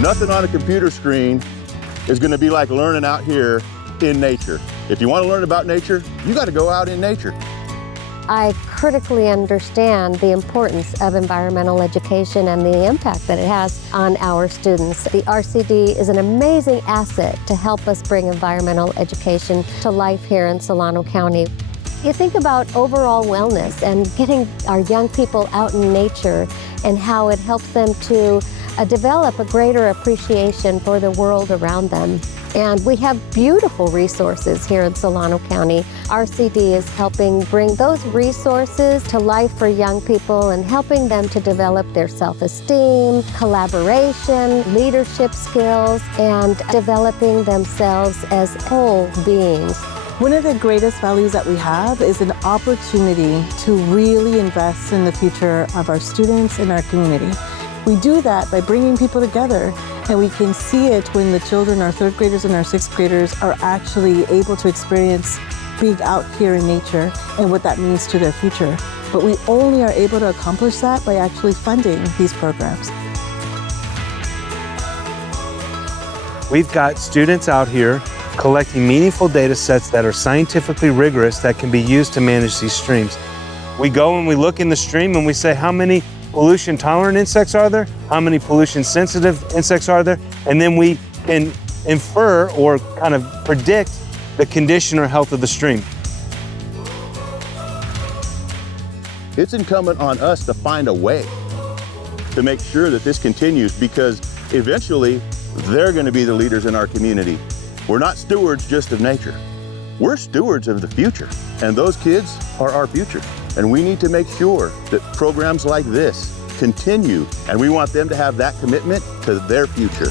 Nothing on a computer screen is going to be like learning out here in nature. If you want to learn about nature, you got to go out in nature. I critically understand the importance of environmental education and the impact that it has on our students. The RCD is an amazing asset to help us bring environmental education to life here in Solano County. You think about overall wellness and getting our young people out in nature and how it helps them to develop a greater appreciation for the world around them. And we have beautiful resources here in Solano County. RCD is helping bring those resources to life for young people and helping them to develop their self-esteem, collaboration, leadership skills, and developing themselves as whole beings. One of the greatest values that we have is an opportunity to really invest in the future of our students and our community. We do that by bringing people together, and we can see it when the children, our third graders and our sixth graders, are actually able to experience being out here in nature and what that means to their future. But we only are able to accomplish that by actually funding these programs. We've got students out here collecting meaningful data sets that are scientifically rigorous that can be used to manage these streams. We go and we look in the stream and we say, how many pollution tolerant insects are there? How many pollution sensitive insects are there? And then we can infer or kind of predict the condition or health of the stream. It's incumbent on us to find a way to make sure that this continues, because eventually they're going to be the leaders in our community. We're not stewards just of nature. We're stewards of the future, and those kids are our future. And we need to make sure that programs like this continue, and we want them to have that commitment to their future.